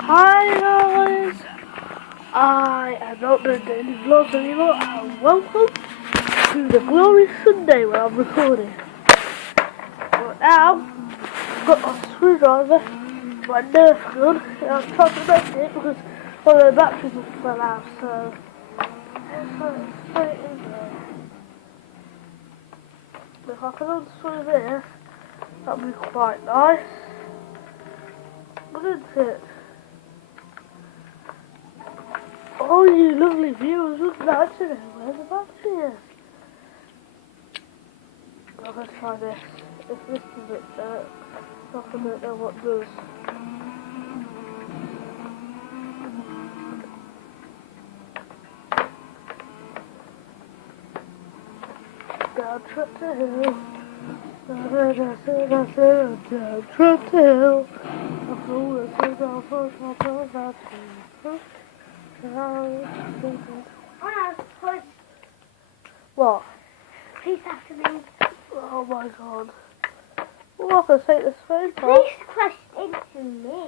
Hi guys, I am not doing any vlogs anymore, and welcome to the glorious Sunday where I'm recording. But now, I've got my screwdriver, my nerf gun, and I'm trying to make it because one of the batteries fell out, so let's put it in there. If I can unscrew this, that would be quite nice, wouldn't it? Oh, you lovely viewers, would like to know where the battery is. I'm going to try this. If this is it, I don't know what does. Down Tractor Hill. Down Tractor Hill. I flew a single first one for that. What? Please after me. Oh my god. Well, I can take this phone off. Please question to me.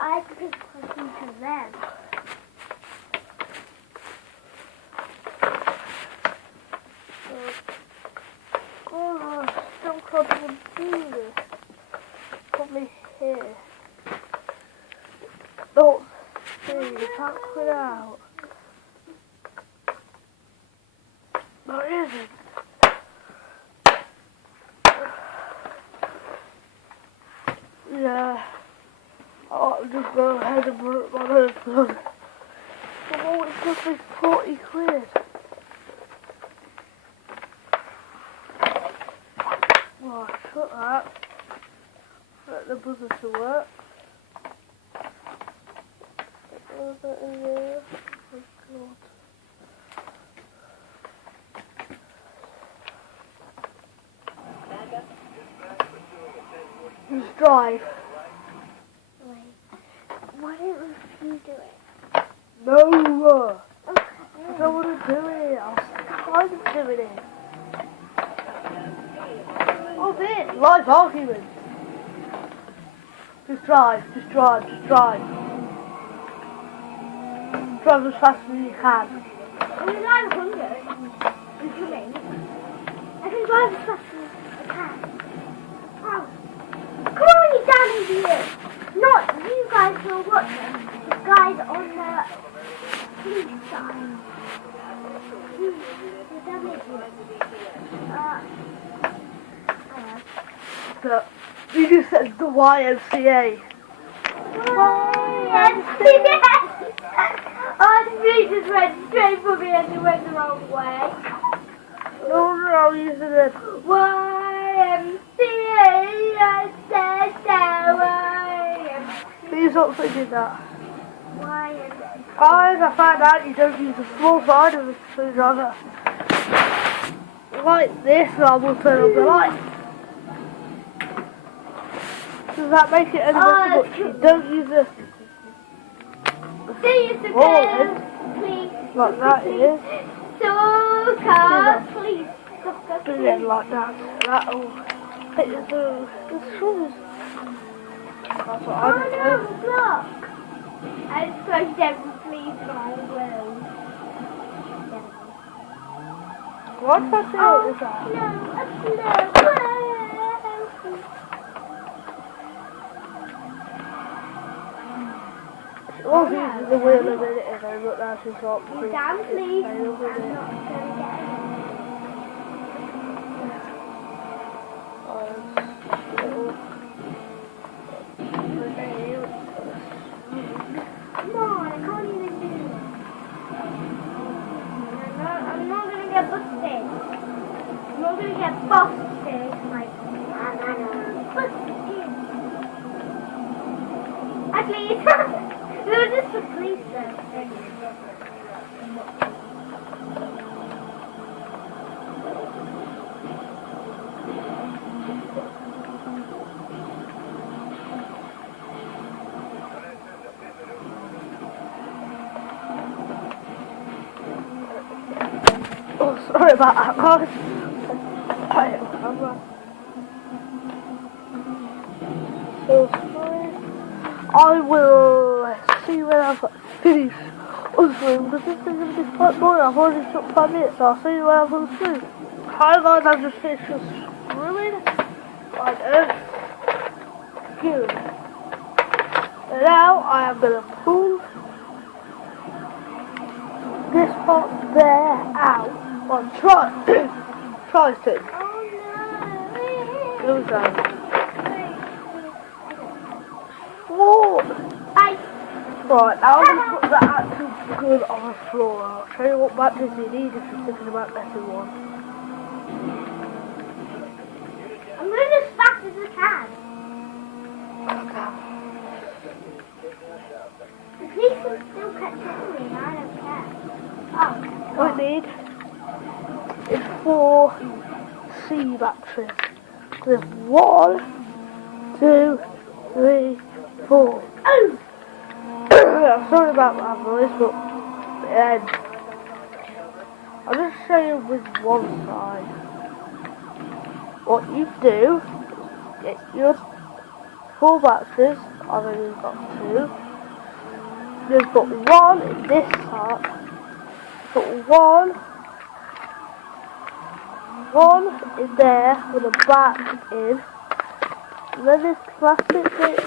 I have to give a question to them. Oh, I still can't even do this. Probably here. Don't see, you can't quit out. No, it isn't. Yeah. I'll just go ahead and put it on her phone. Oh, it cost me 40 quid. Well, I shut that. Let the buzzer to work. Oh god. Just drive. Wait. Why don't you do it? No! Okay. I don't want to do it. I'm doing it. Oh, this! Live argument. Just drive, just drive, just drive. Drive as fast as you can. I'm in line 100. I'm coming. I can drive as fast as I can. Oh. Come on, you damn idiot! Not you guys who are watching. The guys on the police side. You damn idiot. So, you just said the YMCA. YMCA! Oh, the tree just went straight for me and it went the wrong way. No, you said it. YMCA, I said that YMCA. Please don't thinking that. YMCA. Guys, I found out you don't use the small side of the screwdriver. Like this, and I will turn on the light. Does that make it any better? But you don't use the small end. Please. Like that it is. Please. Do it like that. That'll hit the screws. That's what I do. No, block. I just closed every please and I will. What battery is that? No. She was using the wheel a minute ago, but now she's got the Damn, please. tail I'm not with it. going to get it. Come on, I can't even do it. I'm not going to get busted. I'm not going to get busted. Like, I'm going to busted. At least, we were just the police though. Oh, sorry about that, guys. So sorry. I will see when I've finished unscrewing, because this is going to be quite boring. I've already took 5 minutes, so I'll see you when I've unscrewed. Hi guys, I've just finished unscrewing. I don't. Good. And now I am going to pull this part there out. Well, try to. Here we go. Whoa! Right, now I'm going to put the actual gun on the floor. I'll show you what batteries you need if you're thinking about getting one. I'm going as fast as I can. Okay. The police can still catch me and I don't care. What we need is 4 C batteries. There's 1, 2, 3, 4. Oh! I'm sorry about that noise, but I'll just show you with one side. What you do, get your 4 batteries. I've only got 2. You've got 1 in this side. Put 1 in there with a back in. And then this plastic bit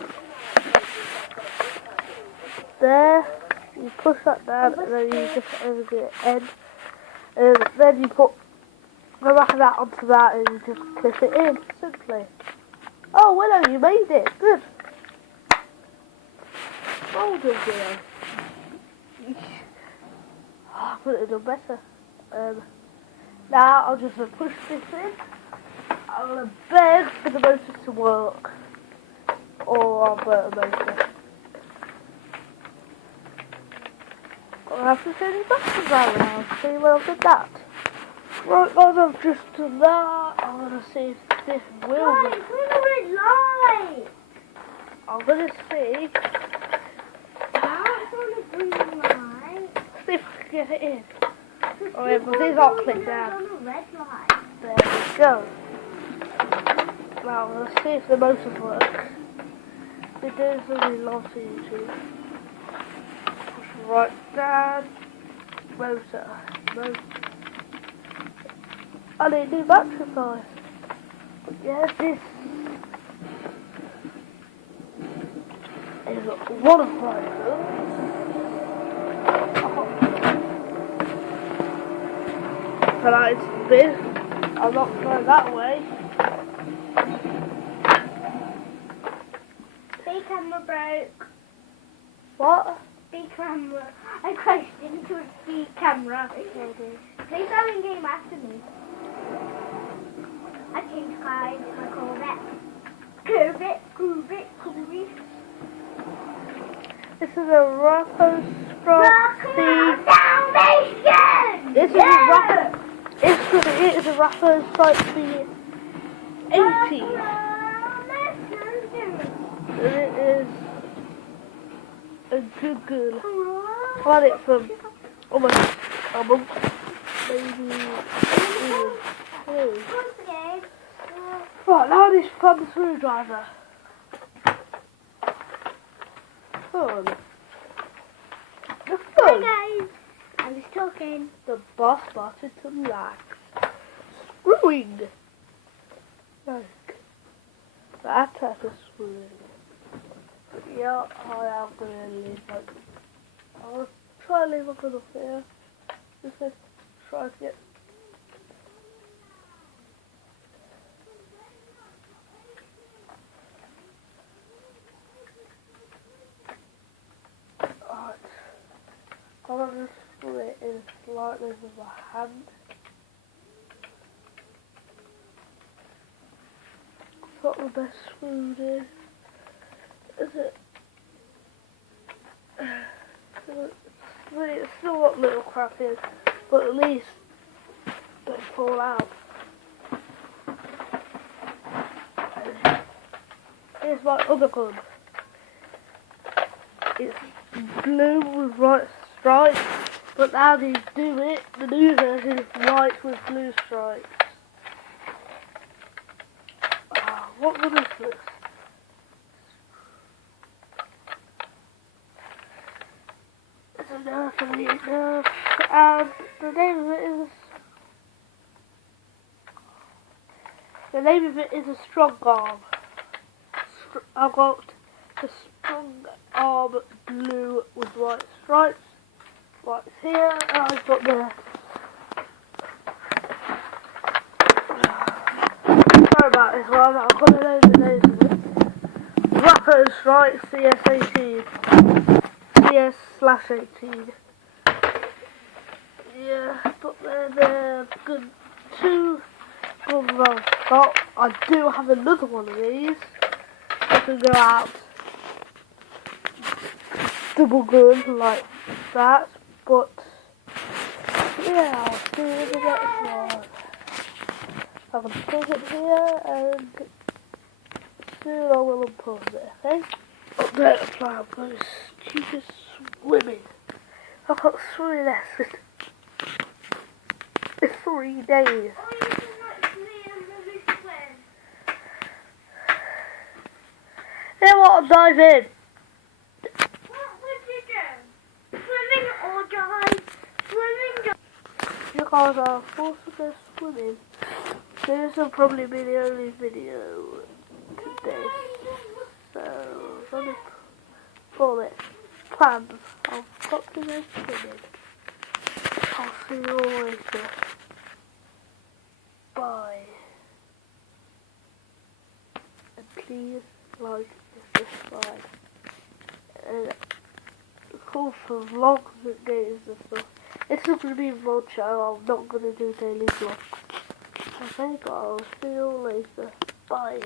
there, you push that down and then you just over the end, and then you put the back of that onto that and you just clip it in, simply. Oh, Willow, you made it, good. Well done, Willow. I could have done better. Now I'll just push this in. I'm going to beg for the motor to work, or I'll burn the motor. I'll have to turn the batteries around, see when I've done that. Right guys, I've just done that. I'm going to see if this will work. It's a red light. I'm going to see. That's on a green light. See if I can get it in. Alright, but these aren't clicked down. On a red light. There we go. Now I'm going to see if the motors work. It does really long to YouTube. Right down. Motor. I need new battery guys. But yeah, this is one of my guns. So that is big. I'll not go that way. Big camera broke. What? Big camera. I crashed into a speed camera. Please don't game after me. I changed cars. I call that Groove it. This is a Rapper Strike C. Salvation! This is a Rapper. It is a Rapper Strike C 80. And it is a good gun. I've had it for almost a month. Maybe even 2. Right, now this fun screwdriver. Fun. The Hi fun. guys, I'm just talking. The boss started to relax. Screwing. Like that type of screwing. But yeah, I am going to leave like. I'll try to leave a good up here. Just to try to get. Alright. I'm going to screw it in slightly with my hand. It's not the best screwed in, is it? It's still got little crap in, but at least don't fall out. Here's my other gun. It's blue with white stripes, but now they do it, the new version is white with blue stripes. What gun is this? nerf and elite nerf, and the name of it is a strong arm. I've got the strong arm blue with white stripes. Right here, and I've got the sorry about this one. I've got the names of it. Rapper Strike CS18. CS/18. Yeah, but they're the good two guns I've got. I do have another one of these. I can go out double gun like that, but yeah, I'll see you in the next one. I'm going to put it here and soon I will unpause it, okay? Update the plan, I'm going to stupid swimming. I've got swimming lessons in 3 days. Then what, I'll dive in. What would you do? Swimming or dive? Swimming. You guys are forced to go swimming. This will probably be the only video today. So, I'm going to call it plans. I've got to go swimming. I'll see you all later. Bye. And please like and subscribe. And call for vlogs and games and stuff. It's not going to be a vlog show. I'm not going to do daily vlogs. Okay, but I'll see you all later. Bye.